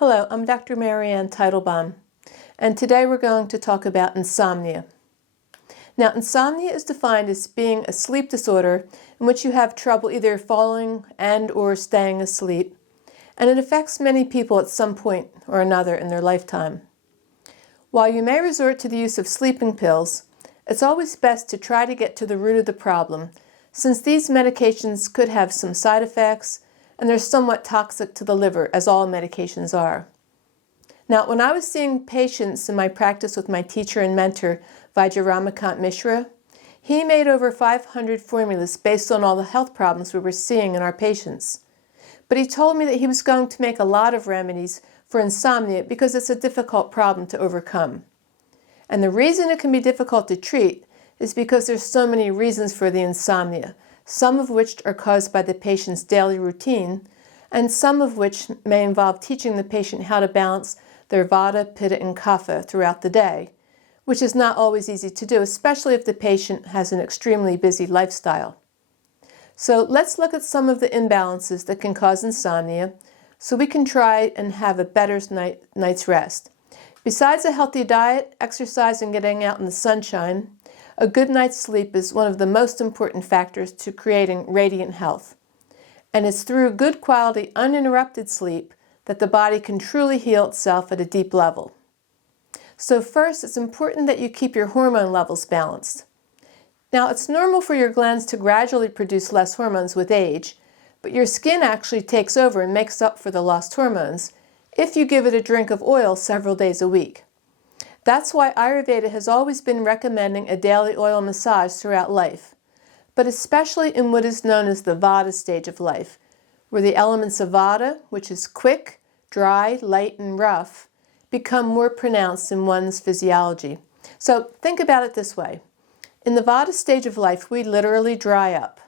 Hello, I'm Dr. Marianne Teitelbaum, and today we're going to talk about insomnia. Now, insomnia is defined as being a sleep disorder in which you have trouble either falling and or staying asleep, and it affects many people at some point or another in their lifetime. While you may resort to the use of sleeping pills, it's always best to try to get to the root of the problem, since these medications could have some side effects and they're somewhat toxic to the liver, as all medications are. Now, when I was seeing patients in my practice with my teacher and mentor, Vaidya Ramakant Mishra, he made over 500 formulas based on all the health problems we were seeing in our patients. But he told me that he was going to make a lot of remedies for insomnia because it's a difficult problem to overcome. And the reason it can be difficult to treat is because there's so many reasons for the insomnia, some of which are caused by the patient's daily routine, and some of which may involve teaching the patient how to balance their vata, pitta, and kapha throughout the day, which is not always easy to do, especially if the patient has an extremely busy lifestyle. So let's look at some of the imbalances that can cause insomnia so we can try and have a better night's rest. Besides a healthy diet, exercise, and getting out in the sunshine, a good night's sleep is one of the most important factors to creating radiant health. And it's through good quality, uninterrupted sleep that the body can truly heal itself at a deep level. So first, it's important that you keep your hormone levels balanced. Now, it's normal for your glands to gradually produce less hormones with age, but your skin actually takes over and makes up for the lost hormones if you give it a drink of oil several days a week. That's why Ayurveda has always been recommending a daily oil massage throughout life, but especially in what is known as the vata stage of life, where the elements of vata, which is quick, dry, light, and rough, become more pronounced in one's physiology. So think about it this way. In the vata stage of life, we literally dry up.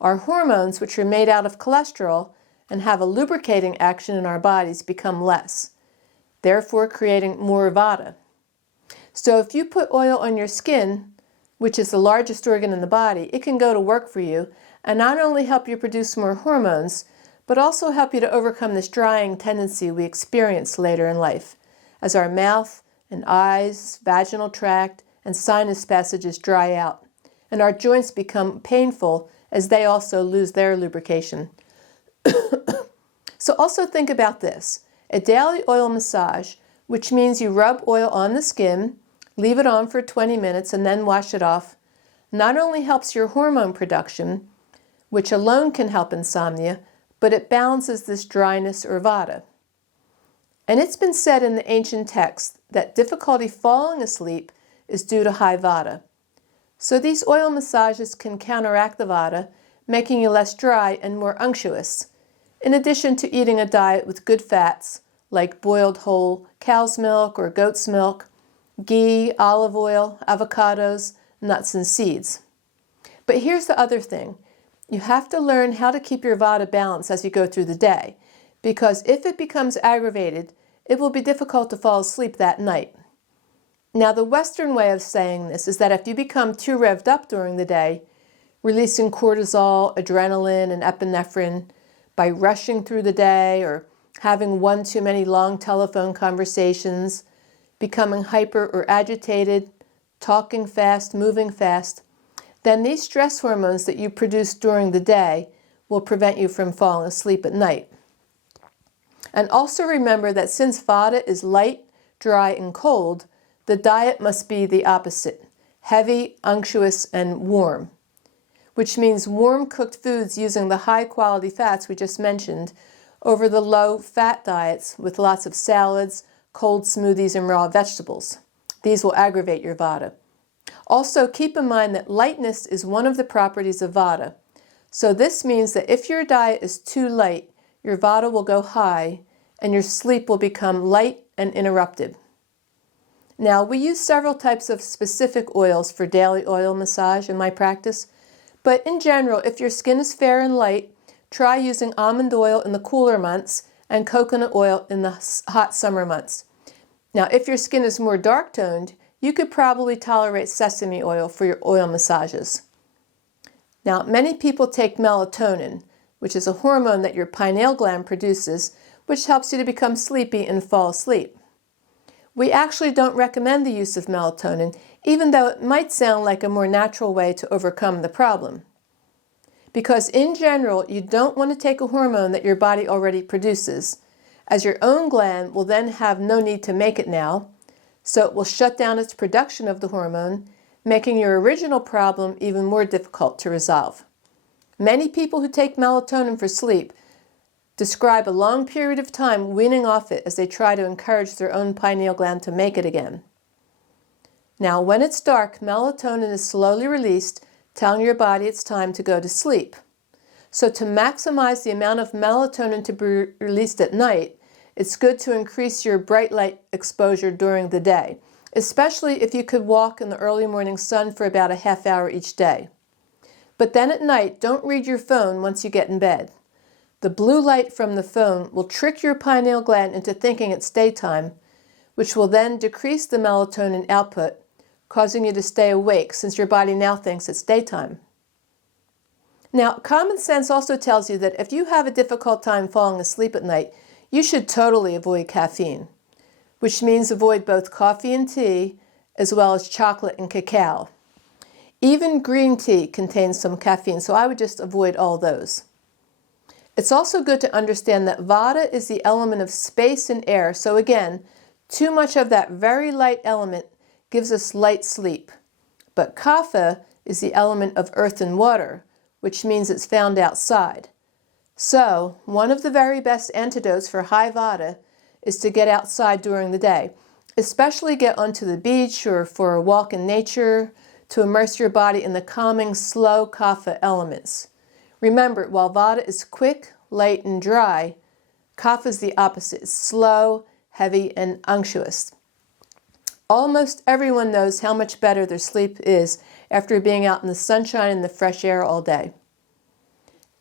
Our hormones, which are made out of cholesterol and have a lubricating action in our bodies, become less, therefore creating more vata. So if you put oil on your skin, which is the largest organ in the body, it can go to work for you and not only help you produce more hormones, but also help you to overcome this drying tendency we experience later in life, as our mouth and eyes, vaginal tract, and sinus passages dry out, and our joints become painful as they also lose their lubrication. So also think about this. A daily oil massage, which means you rub oil on the skin, leave it on for 20 minutes, and then wash it off, not only helps your hormone production, which alone can help insomnia, but it balances this dryness or vata. And it's been said in the ancient texts that difficulty falling asleep is due to high vata. So these oil massages can counteract the vata, making you less dry and more unctuous, in addition to eating a diet with good fats, like boiled whole cow's milk or goat's milk, ghee, olive oil, avocados, nuts, and seeds. But here's the other thing. You have to learn how to keep your vata balanced as you go through the day, because if it becomes aggravated, it will be difficult to fall asleep that night. Now, the Western way of saying this is that if you become too revved up during the day, releasing cortisol, adrenaline, and epinephrine by rushing through the day or having one too many long telephone conversations, becoming hyper or agitated, talking fast, moving fast, then these stress hormones that you produce during the day will prevent you from falling asleep at night. And also remember that since vata is light, dry, and cold, the diet must be the opposite, heavy, unctuous, and warm, which means warm cooked foods using the high quality fats we just mentioned over the low fat diets with lots of salads, cold smoothies, and raw vegetables. These will aggravate your vata. Also, keep in mind that lightness is one of the properties of vata. So this means that if your diet is too light, your vata will go high and your sleep will become light and interrupted. Now, we use several types of specific oils for daily oil massage in my practice, but in general, if your skin is fair and light, try using almond oil in the cooler months and coconut oil in the hot summer months. Now, if your skin is more dark-toned, you could probably tolerate sesame oil for your oil massages. Now, many people take melatonin, which is a hormone that your pineal gland produces which helps you to become sleepy and fall asleep. We actually don't recommend the use of melatonin, even though it might sound like a more natural way to overcome the problem. Because in general, you don't want to take a hormone that your body already produces, as your own gland will then have no need to make it now, so it will shut down its production of the hormone, making your original problem even more difficult to resolve. Many people who take melatonin for sleep describe a long period of time weaning off it as they try to encourage their own pineal gland to make it again. Now, when it's dark, melatonin is slowly released, telling your body it's time to go to sleep. So to maximize the amount of melatonin to be released at night, it's good to increase your bright light exposure during the day, especially if you could walk in the early morning sun for about a half hour each day. But then at night, don't read your phone once you get in bed. The blue light from the phone will trick your pineal gland into thinking it's daytime, which will then decrease the melatonin output, causing you to stay awake since your body now thinks it's daytime. Now, common sense also tells you that if you have a difficult time falling asleep at night, you should totally avoid caffeine, which means avoid both coffee and tea, as well as chocolate and cacao. Even green tea contains some caffeine, so I would just avoid all those. It's also good to understand that vata is the element of space and air, so again, too much of that very light element gives us light sleep. But kapha is the element of earth and water, which means it's found outside. So, one of the very best antidotes for high vata is to get outside during the day, especially get onto the beach or for a walk in nature to immerse your body in the calming, slow kapha elements. Remember, while vata is quick, light, and dry, kapha is the opposite. It's slow, heavy, and unctuous. Almost everyone knows how much better their sleep is after being out in the sunshine and the fresh air all day.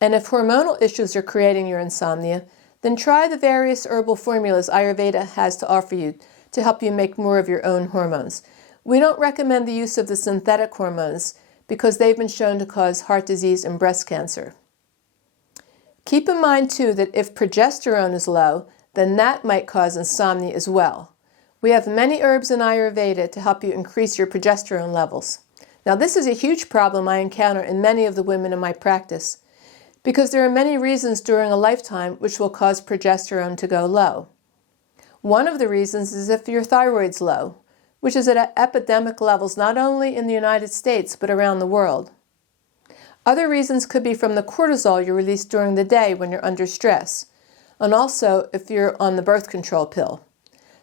And if hormonal issues are creating your insomnia, then try the various herbal formulas Ayurveda has to offer you to help you make more of your own hormones. We don't recommend the use of the synthetic hormones because they've been shown to cause heart disease and breast cancer. Keep in mind, too, that if progesterone is low, then that might cause insomnia as well. We have many herbs in Ayurveda to help you increase your progesterone levels. Now, this is a huge problem I encounter in many of the women in my practice because there are many reasons during a lifetime which will cause progesterone to go low. One of the reasons is if your thyroid's low, which is at epidemic levels not only in the United States but around the world. Other reasons could be from the cortisol you release during the day when you're under stress, and also if you're on the birth control pill.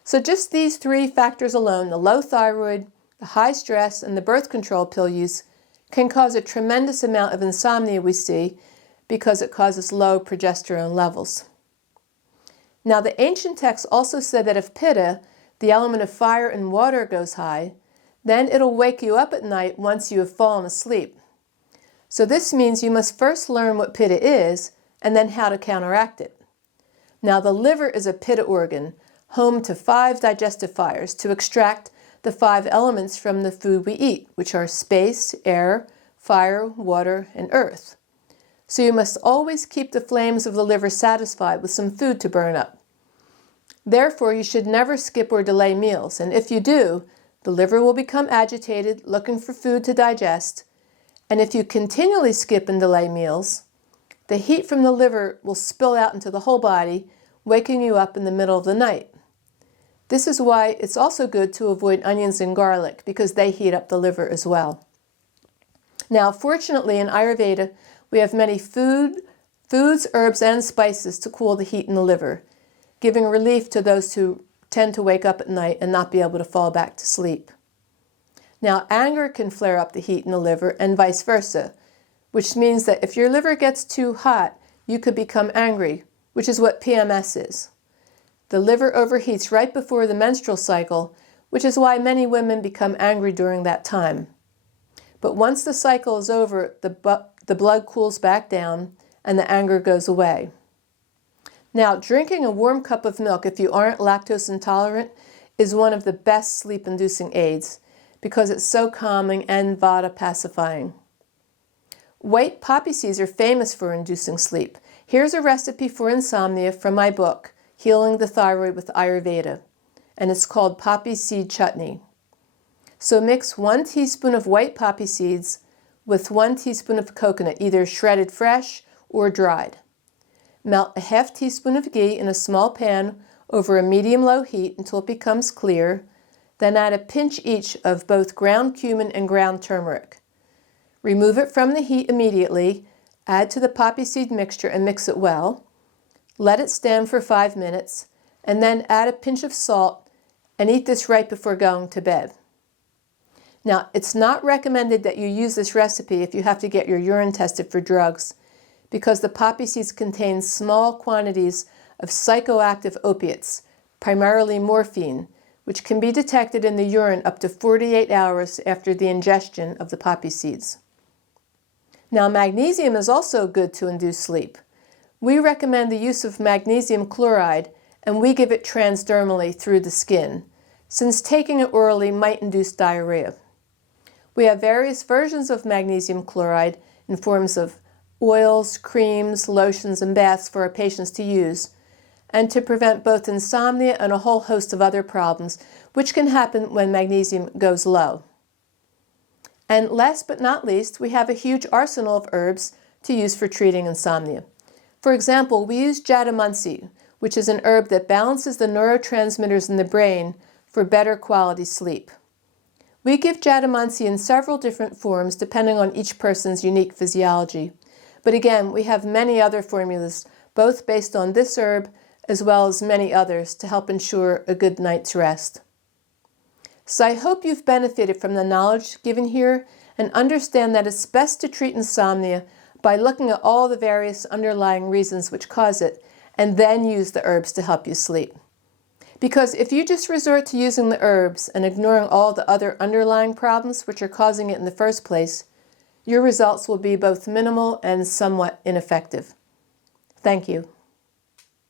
So just these three factors alone, the low thyroid, the high stress, and the birth control pill use, can cause a tremendous amount of insomnia we see because it causes low progesterone levels. Now, the ancient texts also said that if pitta, the element of fire and water, goes high, then it'll wake you up at night once you have fallen asleep. So this means you must first learn what pitta is and then how to counteract it. Now, the liver is a pitta organ, home to 5 digestive fires to extract the 5 elements from the food we eat, which are space, air, fire, water, and earth. So you must always keep the flames of the liver satisfied with some food to burn up. Therefore, you should never skip or delay meals, and if you do, the liver will become agitated, looking for food to digest, and if you continually skip and delay meals, the heat from the liver will spill out into the whole body, waking you up in the middle of the night. This is why it's also good to avoid onions and garlic, because they heat up the liver as well. Now, fortunately, in Ayurveda, we have many foods, herbs, and spices to cool the heat in the liver, giving relief to those who tend to wake up at night and not be able to fall back to sleep. Now, anger can flare up the heat in the liver and vice versa, which means that if your liver gets too hot, you could become angry, which is what PMS is. The liver overheats right before the menstrual cycle, which is why many women become angry during that time. But once the cycle is over, the blood cools back down and the anger goes away. Now, drinking a warm cup of milk if you aren't lactose intolerant is one of the best sleep-inducing aids because it's so calming and vata pacifying. White poppy seeds are famous for inducing sleep. Here's a recipe for insomnia from my book, healing the thyroid with Ayurveda, and it's called poppy seed chutney. So mix 1 teaspoon of white poppy seeds with 1 teaspoon of coconut, either shredded fresh or dried. Melt a half teaspoon of ghee in a small pan over a medium-low heat until it becomes clear, then add a pinch each of both ground cumin and ground turmeric. Remove it from the heat immediately, add to the poppy seed mixture and mix it well. Let it stand for 5 minutes, and then add a pinch of salt and eat this right before going to bed. Now, it's not recommended that you use this recipe if you have to get your urine tested for drugs, because the poppy seeds contain small quantities of psychoactive opiates, primarily morphine, which can be detected in the urine up to 48 hours after the ingestion of the poppy seeds. Now, magnesium is also good to induce sleep. We recommend the use of magnesium chloride, and we give it transdermally through the skin, since taking it orally might induce diarrhea. We have various versions of magnesium chloride in forms of oils, creams, lotions, and baths for our patients to use, and to prevent both insomnia and a whole host of other problems, which can happen when magnesium goes low. And last but not least, we have a huge arsenal of herbs to use for treating insomnia. For example, we use jatamansi, which is an herb that balances the neurotransmitters in the brain for better quality sleep. We give jatamansi in several different forms depending on each person's unique physiology. But again, we have many other formulas, both based on this herb as well as many others, to help ensure a good night's rest. So I hope you've benefited from the knowledge given here and understand that it's best to treat insomnia by looking at all the various underlying reasons which cause it, and then use the herbs to help you sleep. Because if you just resort to using the herbs and ignoring all the other underlying problems which are causing it in the first place, your results will be both minimal and somewhat ineffective. Thank you.